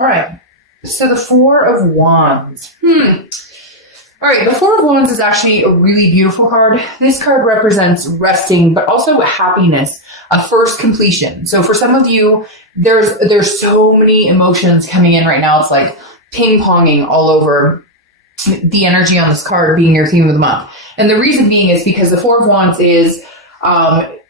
All right. So the Four of Wands. All right, the Four of Wands is actually a really beautiful card. This card represents resting, but also happiness, a first completion. So for some of you, there's so many emotions coming in right now. It's like ping-ponging all over the energy on this card being your theme of the month. And the reason being is because the Four of Wands is,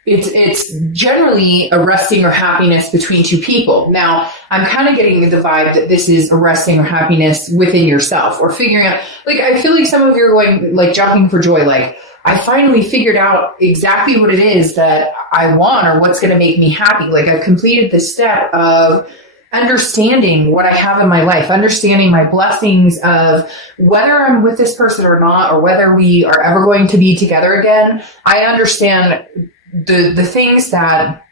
it's generally a resting or happiness between two people. Now, I'm kind of getting the vibe that this is a resting or happiness within yourself, or figuring out, like, I feel like some of you are going, like, jumping for joy. Like, I finally figured out exactly what it is that I want, or what's going to make me happy. Like, I've completed this step of understanding what I have in my life, understanding my blessings of whether I'm with this person or not, or whether we are ever going to be together again. I understand the things that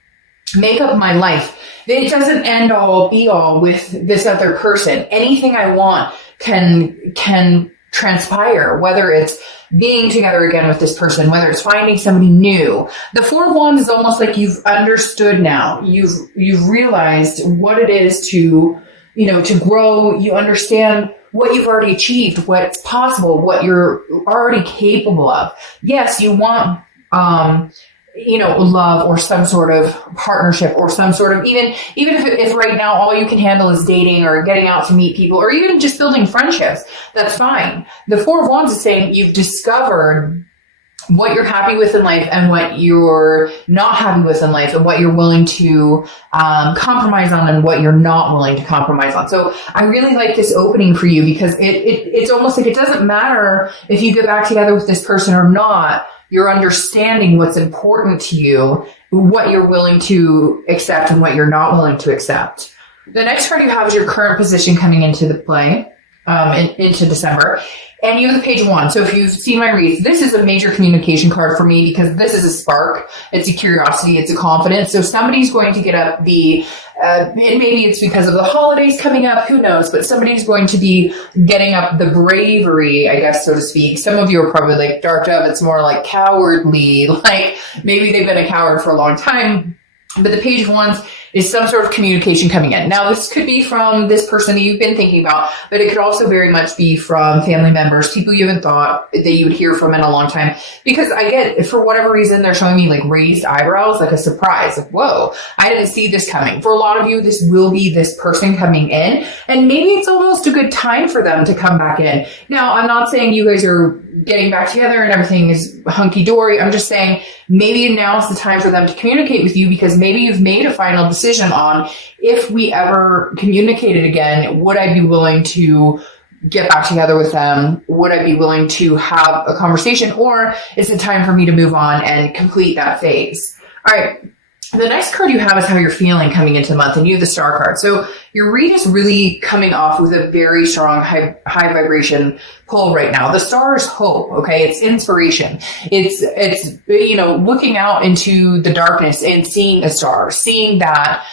make up my life. It doesn't end all be all with this other person. Anything I want can transpire, whether it's being together again with this person, whether it's finding somebody new. The Four of Wands is almost like you've understood now. You've realized what it is to grow. You understand what you've already achieved, what's possible, what you're already capable of. Yes, you want, love, or some sort of partnership, or some sort of, even if right now all you can handle is dating or getting out to meet people, or even just building friendships, that's fine. The Four of Wands is saying you've discovered what you're happy with in life and what you're not happy with in life, and what you're willing to compromise on and what you're not willing to compromise on. So I really like this opening for you, because it's almost like it doesn't matter if you get back together with this person or not. You're understanding what's important to you, what you're willing to accept and what you're not willing to accept. The next card you have is your current position coming into the play, into December. And you have the Page of Wands. So if you've seen my reads, this is a major communication card for me, because this is a spark. It's a curiosity. It's a confidence. So somebody's going to get up and maybe it's because of the holidays coming up, who knows, but somebody's going to be getting up the bravery, I guess, so to speak. Some of you are probably like, Dark Dove, it's more like cowardly, like maybe they've been a coward for a long time. But the Page of Wands is some sort of communication coming in. Now, this could be from this person that you've been thinking about, but it could also very much be from family members, people you haven't thought that you would hear from in a long time. Because I get, for whatever reason, they're showing me like raised eyebrows, like a surprise. Like, whoa, I didn't see this coming. For a lot of you, this will be this person coming in, and maybe it's almost a good time for them to come back in. Now, I'm not saying you guys are getting back together and everything is hunky-dory. I'm just saying maybe now's the time for them to communicate with you, because maybe you've made a final decision on, if we ever communicated again, would I be willing to get back together with them? Would I be willing to have a conversation, or is it time for me to move on and complete that phase? All right. The next card you have is how you're feeling coming into the month, and you have the Star card. So your read is really coming off with a very strong high vibration pull right now. The Star is hope, okay? It's inspiration. It's looking out into the darkness and seeing a star, seeing that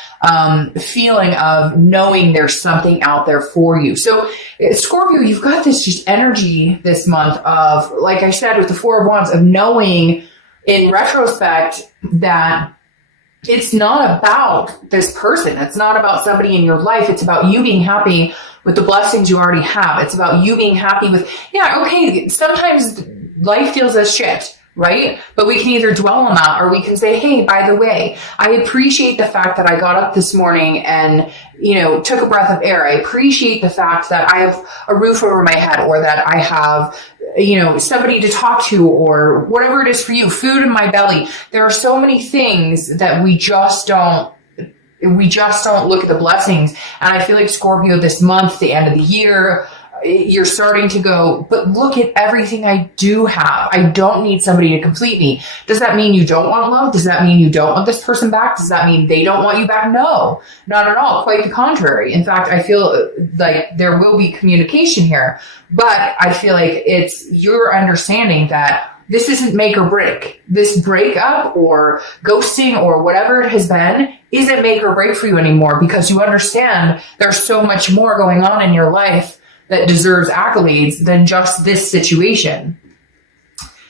feeling of knowing there's something out there for you. So Scorpio, you've got this just energy this month of, like I said, with the Four of Wands, of knowing in retrospect that it's not about this person. It's not about somebody in your life. It's about you being happy with the blessings you already have. It's about you being happy with, okay, sometimes life feels as shit, right? But we can either dwell on that, or we can say, hey, by the way, I appreciate the fact that I got up this morning and, took a breath of air. I appreciate the fact that I have a roof over my head, or that I have, somebody to talk to, or whatever it is for you, food in my belly. There are so many things that we just don't look at the blessings. And I feel like Scorpio, this month, the end of the year, you're starting to go, but look at everything I do have. I don't need somebody to complete me. Does that mean you don't want love? Does that mean you don't want this person back? Does that mean they don't want you back? No, not at all. Quite the contrary. In fact, I feel like there will be communication here, but I feel like it's your understanding that this isn't make or break. This breakup or ghosting or whatever it has been isn't make or break for you anymore, because you understand there's so much more going on in your life that deserves accolades than just this situation.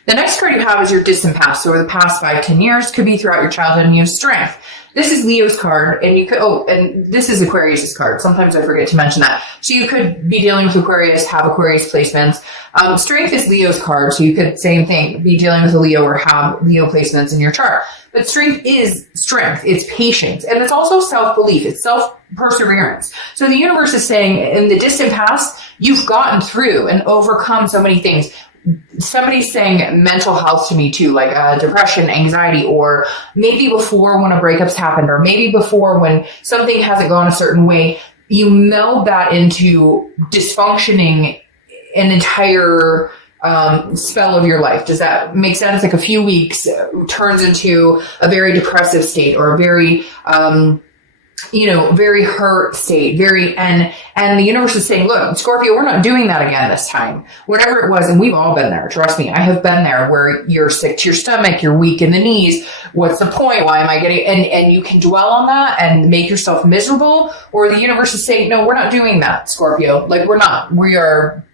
The next card you have is your distant past. So over the past 5-10 years, could be throughout your childhood, and you have strength. This is Leo's card, and you could, and this is Aquarius's card. Sometimes I forget to mention that. So you could be dealing with Aquarius, have Aquarius placements. Strength is Leo's card, so you could, same thing, be dealing with a Leo or have Leo placements in your chart. But strength is strength. It's patience. And it's also self-belief. It's self-perseverance. So the universe is saying in the distant past, you've gotten through and overcome so many things. Somebody's saying mental health to me too, like depression, anxiety, or maybe before when a breakup's happened, or maybe before when something hasn't gone a certain way, you meld that into dysfunctioning an entire spell of your life. Does that make sense? Like a few weeks turns into a very depressive state, or a very very hurt state, and the universe is saying, look, Scorpio, we're not doing that again this time. Whatever it was, and we've all been there. Trust me, I have been there, where you're sick to your stomach, you're weak in the knees. What's the point? Why am I getting, and you can dwell on that and make yourself miserable, or the universe is saying, no, we're not doing that, Scorpio. Like, we're not. We're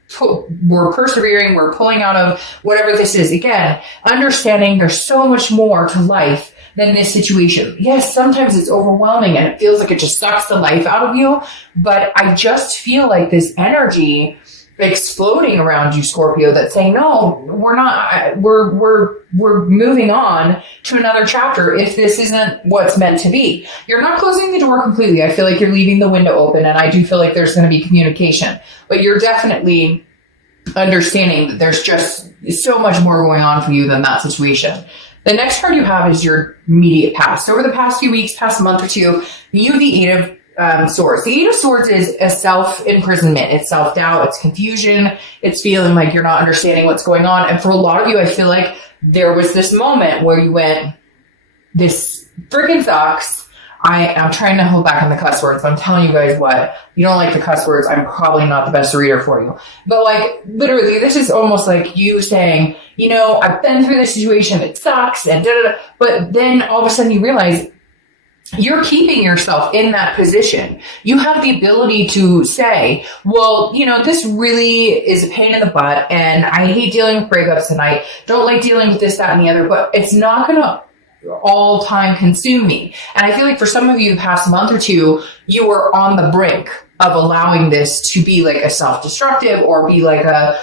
persevering. We're pulling out of whatever this is. Again, understanding there's so much more to life than this situation. Yes, sometimes it's overwhelming and it feels like it just sucks the life out of you. But I just feel like this energy exploding around you, Scorpio, that's saying, no, we're not, we're moving on to another chapter if this isn't what's meant to be. You're not closing the door completely. I feel like you're leaving the window open, and I do feel like there's going to be communication, but you're definitely understanding that there's just so much more going on for you than that situation. The next card you have is your immediate past. So over the past few weeks, past month or two, you have the Eight of Swords. The Eight of Swords is a self-imprisonment. It's self-doubt. It's confusion. It's feeling like you're not understanding what's going on. And for a lot of you, I feel like there was this moment where you went, this freaking sucks. I'm trying to hold back on the cuss words. I'm telling you guys what, you don't like the cuss words, I'm probably not the best reader for you. But like, literally, this is almost like you saying, I've been through this situation, it sucks, and da-da-da. But then all of a sudden you realize you're keeping yourself in that position. You have the ability to say, well, this really is a pain in the butt, and I hate dealing with breakups, and I don't like dealing with this, that, and the other, but it's not going to all time consume me. And I feel like for some of you the past month or two, you were on the brink of allowing this to be like a self-destructive, or be like a,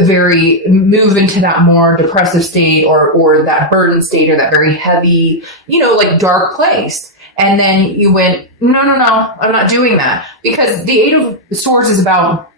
very move into that more depressive state, or that burden state, or that very heavy, like dark place. And then you went, no, I'm not doing that. Because the Eight of Swords is about,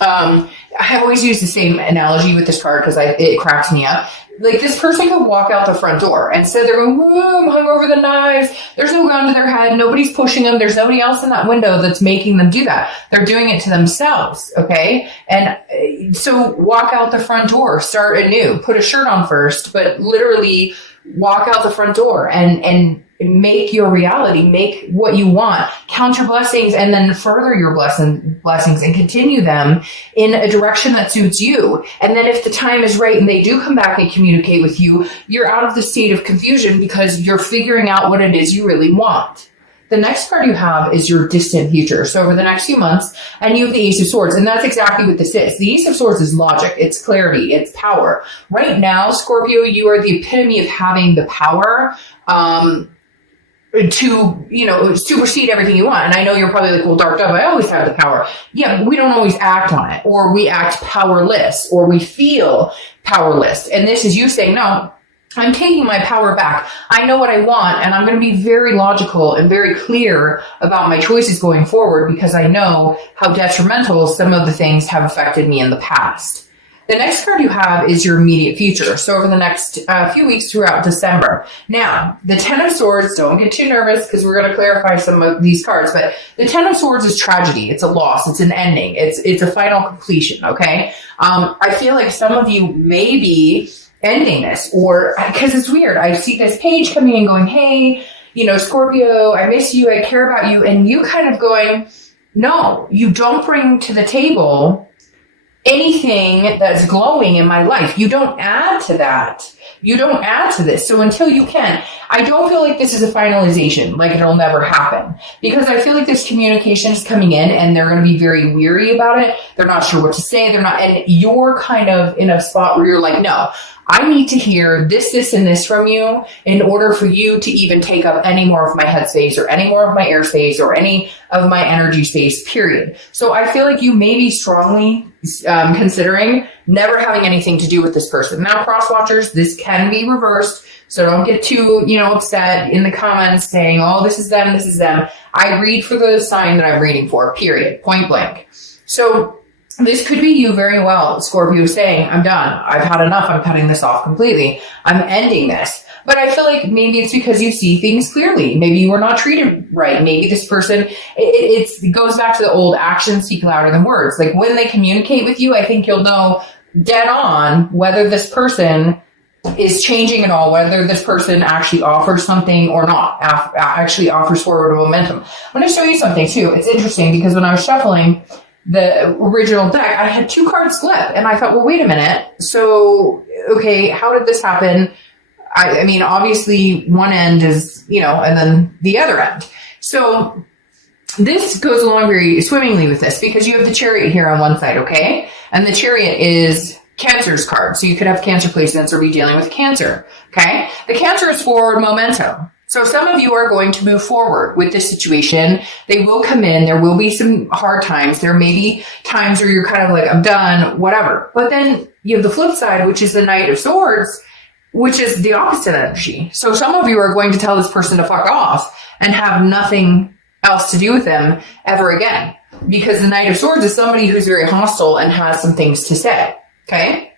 I always use the same analogy with this card because it cracks me up. Like, this person could walk out the front door and so they're going, I'm hung over the knives. There's no gun to their head. Nobody's pushing them. There's nobody else in that window that's making them do that. They're doing it to themselves. Okay. And so walk out the front door, start anew, put a shirt on first, but literally walk out the front door and make your reality, make what you want, count your blessings, and then further your blessings and continue them in a direction that suits you. And then if the time is right and they do come back and communicate with you, you're out of the state of confusion because you're figuring out what it is you really want. The next card you have is your distant future. So over the next few months, and you have the Ace of Swords, and that's exactly what this is. The Ace of Swords is logic, it's clarity, it's power. Right now, Scorpio, you are the epitome of having the power, to, supersede everything you want. And I know you're probably like, well, Dark Dove, I always have the power. Yeah, but we don't always act on it, or we act powerless, or we feel powerless. And this is you saying, no, I'm taking my power back. I know what I want, and I'm going to be very logical and very clear about my choices going forward, because I know how detrimental some of the things have affected me in the past. The next card you have is your immediate future. So over the next few weeks throughout December. Now, the Ten of Swords, don't get too nervous because we're going to clarify some of these cards, but the Ten of Swords is tragedy. It's a loss. It's an ending. It's a final completion, okay? I feel like some of you may be ending this, or because it's weird. I see this page coming in going, hey, Scorpio, I miss you. I care about you. And you kind of going, no, you don't bring to the table anything that's glowing in my life. You don't add to that. You don't add to this. So until you can, I don't feel like this is a finalization, like it'll never happen, because I feel like this communication is coming in and they're going to be very weary about it. They're not sure what to say. They're not, and you're kind of in a spot where you're like, no, I need to hear this, and this from you in order for you to even take up any more of my headspace or any more of my airspace or any of my energy space, period. So I feel like you may be strongly considering never having anything to do with this person. Now, cross watchers, this can be reversed. So don't get too, upset in the comments saying, oh, this is them, this is them. I read for the sign that I'm reading for, period, point blank. So this could be you very well, Scorpio, saying, I'm done. I've had enough. I'm cutting this off completely. I'm ending this. But I feel like maybe it's because you see things clearly. Maybe you were not treated right. Maybe this person, it goes back to the old actions speak louder than words. Like when they communicate with you, I think you'll know dead on whether this person is changing at all, whether this person actually offers something or not, actually offers forward momentum. I'm going to show you something too. It's interesting because when I was shuffling the original deck, I had 2 cards flip and I thought, well, wait a minute. So, okay, how did this happen? I mean, obviously one end is, and then the other end. So this goes along very swimmingly with this because you have the Chariot here on one side, okay? And the Chariot is Cancer's card. So you could have Cancer placements or be dealing with Cancer, okay? The Cancer is forward momentum. So some of you are going to move forward with this situation. They will come in. There will be some hard times. There may be times where you're kind of like, I'm done, whatever. But then you have the flip side, which is the Knight of Swords, which is the opposite energy. So some of you are going to tell this person to fuck off and have nothing else to do with them ever again. Because the Knight of Swords is somebody who's very hostile and has some things to say. Okay?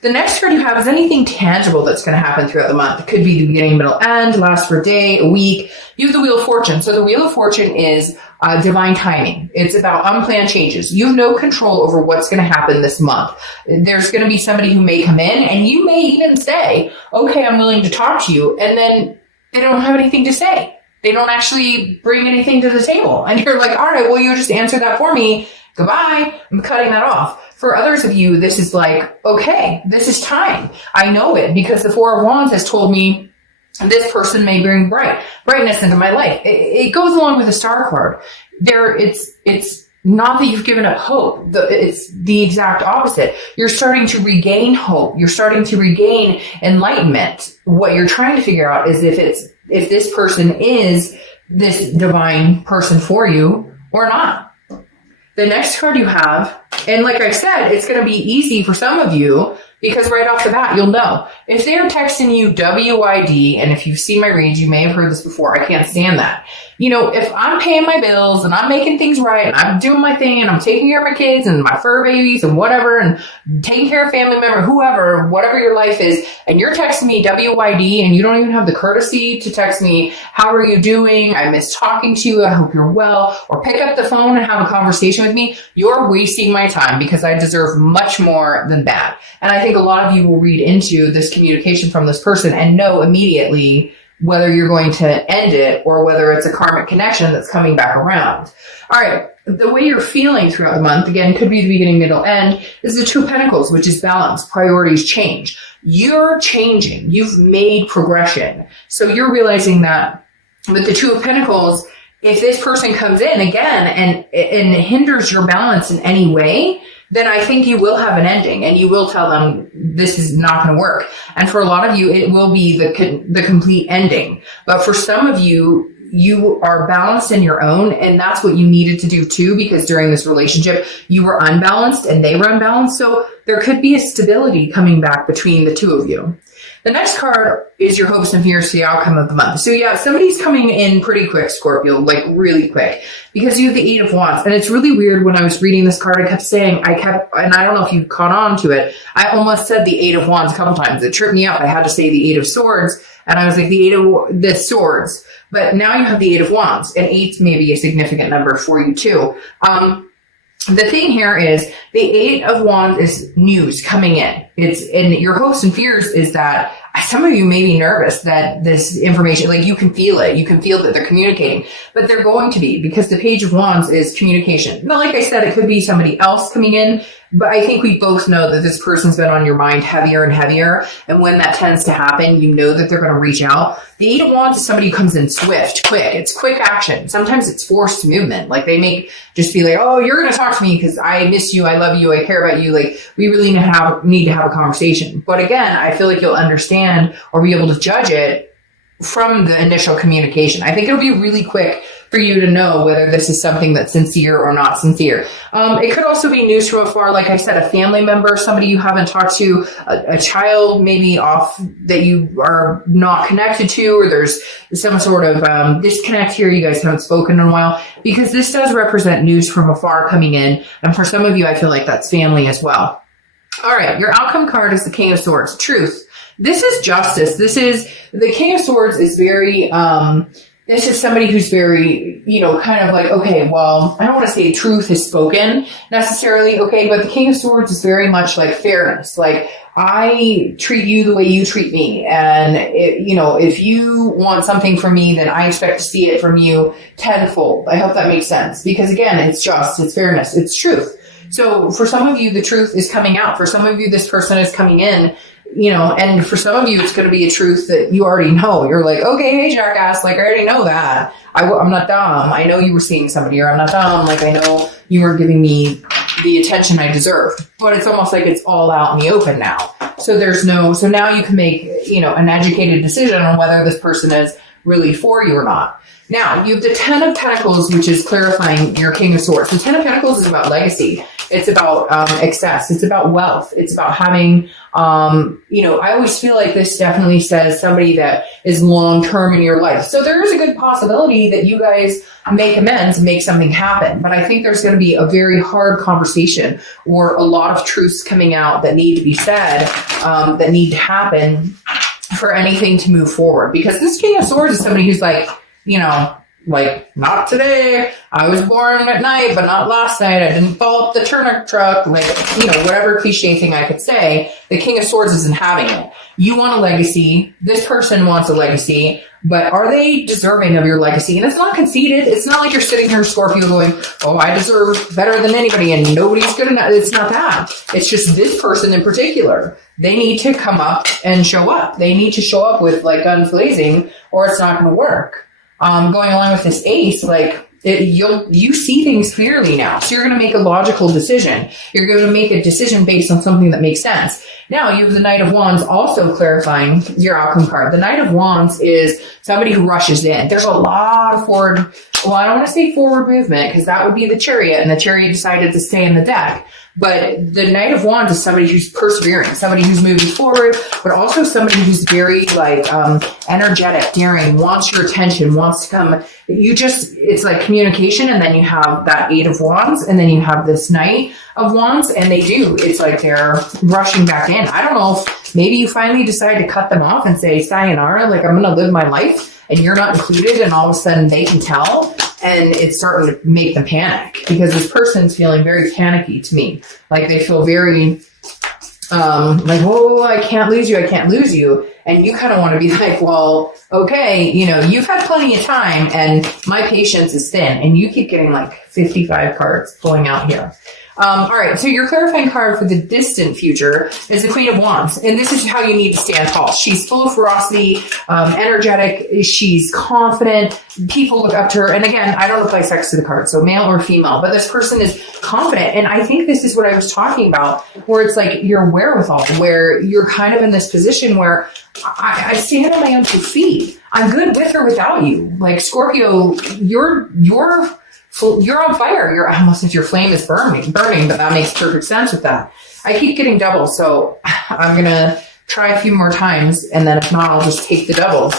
The next card you have is anything tangible that's going to happen throughout the month. It could be the beginning, middle, end, last for a day, a week. You have the Wheel of Fortune. So the Wheel of Fortune is divine timing. It's about unplanned changes. You have no control over what's going to happen this month. There's going to be somebody who may come in and you may even say, okay, I'm willing to talk to you. And then they don't have anything to say. They don't actually bring anything to the table. And you're like, all right, well, you just answer that for me. Goodbye. I'm cutting that off. For others of you, this is like, okay, this is time. I know it because the Four of Wands has told me this person may bring brightness into my life. It goes along with the Star card. It's not that you've given up hope. It's the exact opposite. You're starting to regain hope. You're starting to regain enlightenment. What you're trying to figure out is if this person is this divine person for you or not. The next card you have, and like I said, it's going to be easy for some of you because right off the bat, you'll know. If they're texting you WID, and if you've seen my reads, you may have heard this before. I can't stand that. If I'm paying my bills and I'm making things right and I'm doing my thing and I'm taking care of my kids and my fur babies and whatever and taking care of family member, whoever, whatever your life is, and you're texting me WID and you don't even have the courtesy to text me, how are you doing? I miss talking to you. I hope you're well. Or pick up the phone and have a conversation with me. You're wasting my time because I deserve much more than that. And I think a lot of you will read into this communication from this person and know immediately whether you're going to end it or whether it's a karmic connection that's coming back around. All right. The way you're feeling throughout the month, again, could be the beginning, middle, end, is the Two of Pentacles, which is balance. Priorities change. You're changing. You've made progression. So you're realizing that with the Two of Pentacles, if this person comes in again and hinders your balance in any way, then I think you will have an ending and you will tell them this is not going to work. And for a lot of you, it will be the complete ending. But for some of you, you are balanced in your own, and that's what you needed to do too, because during this relationship, you were unbalanced and they were unbalanced. So there could be a stability coming back between the two of you. The next card is your hopes and fears for the outcome of the month. So yeah, somebody's coming in pretty quick, Scorpio, like really quick, because you have the Eight of Wands. And it's really weird when I was reading this card, I kept saying, and I don't know if you caught on to it, I almost said the Eight of Wands a couple times. It tripped me up. I had to say the Eight of Swords, and I was like, the Swords. But now you have the Eight of Wands, and 8 may be a significant number for you too. The thing here is the Eight of Wands is news coming in. And your hopes and fears is that some of you may be nervous that this information, like you can feel it. You can feel that they're communicating, but they're going to be, because the Page of Wands is communication. Now, like I said, it could be somebody else coming in But I think we both know that this person's been on your mind heavier and heavier. And when that tends to happen, you know that they're going to reach out. The Eight of Wands is somebody who comes in swift, quick. It's quick action. Sometimes it's forced movement. Like they make just be like, oh, you're going to talk to me because I miss you. I love you. I care about you. Like we really need to have a conversation. But again, I feel like you'll understand or be able to judge it from the initial communication. I think it'll be really quick for you to know whether this is something that's sincere or not sincere. It could also be news from afar, like I said, a family member, somebody you haven't talked to, a child maybe off that you are not connected to, or there's some sort of disconnect here. You guys haven't spoken in a while, because this does represent news from afar coming in. And for some of you, I feel like that's family as well. All right, your outcome card is the King of Swords, truth. This is justice. This is, the King of Swords is very, this is somebody who's very, kind of like, okay, well, I don't want to say truth is spoken necessarily, okay, but the King of Swords is very much like fairness. Like, I treat you the way you treat me. And, if you want something from me, then I expect to see it from you tenfold. I hope that makes sense. Because again, it's just, it's fairness, it's truth. So for some of you, the truth is coming out. For some of you, this person is coming in, and for some of you, it's going to be a truth that you already know. You're like, okay, hey, jackass, like, I already know that. I'm not dumb. I know you were seeing somebody, or I'm not dumb. Like, I know you were giving me the attention I deserved. But it's almost like it's all out in the open now. So so now you can make, an educated decision on whether this person is really for you or not. Now, you have the Ten of Pentacles, which is clarifying your King of Swords. The Ten of Pentacles is about legacy. It's about excess. It's about wealth. It's about having, I always feel like this definitely says somebody that is long-term in your life. So there is a good possibility that you guys make amends and make something happen. But I think there's going to be a very hard conversation, or a lot of truths coming out that need to be said, that need to happen for anything to move forward. Because this King of Swords is somebody who's like, like, not today. I was born at night, but not last night. I didn't fall up the turnip truck. Like, whatever cliche thing I could say, the King of Swords isn't having it. You want a legacy. This person wants a legacy, but are they deserving of your legacy? And it's not conceited. It's not like you're sitting here, Scorpio, going, oh, I deserve better than anybody and nobody's good enough. It's not that. It's just this person in particular. They need to come up and show up. They need to show up with like guns blazing, or it's not going to work. Going along with this ace, like you see things clearly now. So you're going to make a logical decision. You're going to make a decision based on something that makes sense. Now you have the Knight of Wands also clarifying your outcome card. The Knight of Wands is somebody who rushes in. There's a lot of I don't want to say forward movement, because that would be the Chariot, and the Chariot decided to stay in the deck. But the Knight of Wands is somebody who's persevering, somebody who's moving forward, but also somebody who's very energetic, daring, wants your attention, wants to come. It's like communication, and then you have that Eight of Wands, and then you have this Knight of Wands, and it's like they're rushing back in. I don't know if maybe you finally decide to cut them off and say, sayonara, like, I'm going to live my life, and you're not included, and all of a sudden they can tell. And it's starting to make them panic, because this person's feeling very panicky to me. Like they feel very, like, oh, I can't lose you. I can't lose you. And you kind of want to be like, well, okay, you've had plenty of time and my patience is thin. And you keep getting like 55 cards pulling out here. All right, so your clarifying card for the distant future is the Queen of Wands, and this is how you need to stand tall. She's full of ferocity, energetic, she's confident, people look up to her, and again, I don't apply sex to the card, so male or female, but this person is confident, and I think this is what I was talking about, where it's like your wherewithal, where you're kind of in this position where I stand on my own 2 feet. I'm good with or without you. Like, Scorpio, you're on fire. I almost said your flame is burning, but that makes perfect sense with that. I keep getting doubles, so I'm going to try a few more times, and then if not, I'll just take the doubles.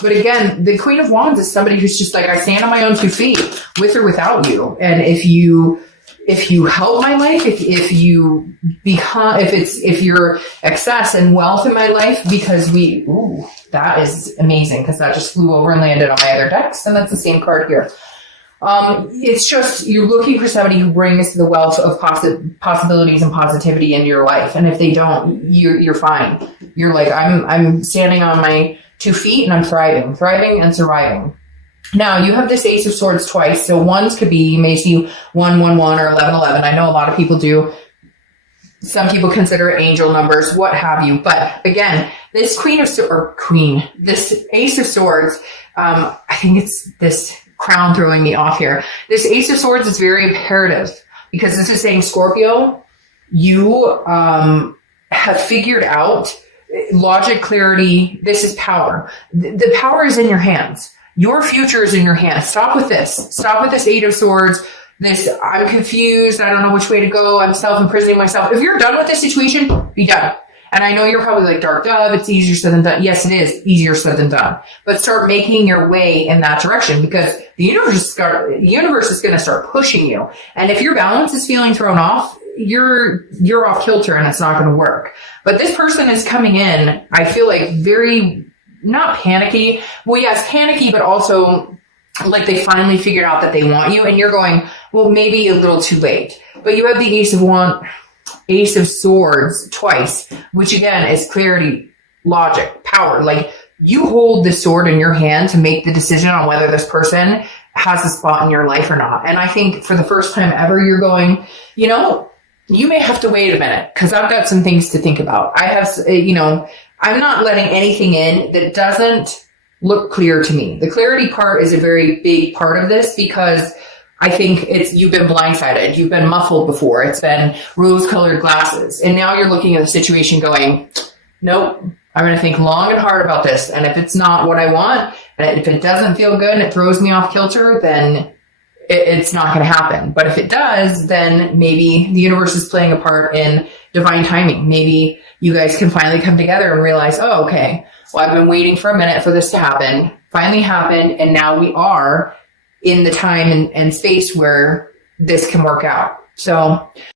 But again, the Queen of Wands is somebody who's just like, I stand on my own 2 feet, with or without you. And if you help my life, if you're excess and wealth in my life, because that is amazing, because that just flew over and landed on my other decks, and that's the same card here. It's just, you're looking for somebody who brings the wealth of possibilities and positivity into your life. And if they don't, you're fine. You're like, I'm standing on my 2 feet and I'm thriving and surviving. Now you have this Ace of Swords twice. So ones could be, you may see 111 or 1111. I know a lot of people do. Some people consider it angel numbers, what have you. But again, this this Ace of Swords, I think it's this crown throwing me off here. This Ace of Swords is very imperative because this is saying, Scorpio, you have figured out logic, clarity. This is power. The power is in your hands. Your future is in your hands. Stop with this. Stop with this Eight of Swords. This, I'm confused. I don't know which way to go. I'm self-imprisoning myself. If you're done with this situation, be done. And I know you're probably like, Dark Dove, it's easier said than done. Yes, it is easier said than done. But start making your way in that direction because the universe is going to start pushing you. And if your balance is feeling thrown off, you're off kilter and it's not going to work. But this person is coming in, I feel like very, not panicky. Well, yes, panicky, but also like they finally figured out that they want you and you're going, well, maybe a little too late. But you have the Ace of Swords twice, which again is clarity, logic, power. Like you hold the sword in your hand to make the decision on whether this person has a spot in your life or not. And I think for the first time ever, you're going, you know, you may have to wait a minute because I've got some things to think about. I have, I'm not letting anything in that doesn't look clear to me. The clarity part is a very big part of this because I think you've been blindsided. You've been muffled before. It's been rose-colored glasses. And now you're looking at the situation going, nope, I'm going to think long and hard about this. And if it's not what I want, and if it doesn't feel good and it throws me off kilter, then it's not going to happen. But if it does, then maybe the universe is playing a part in divine timing. Maybe you guys can finally come together and realize, oh, okay, well, I've been waiting for a minute for this to happen. Finally happened. And now we are in the time and space where this can work out. So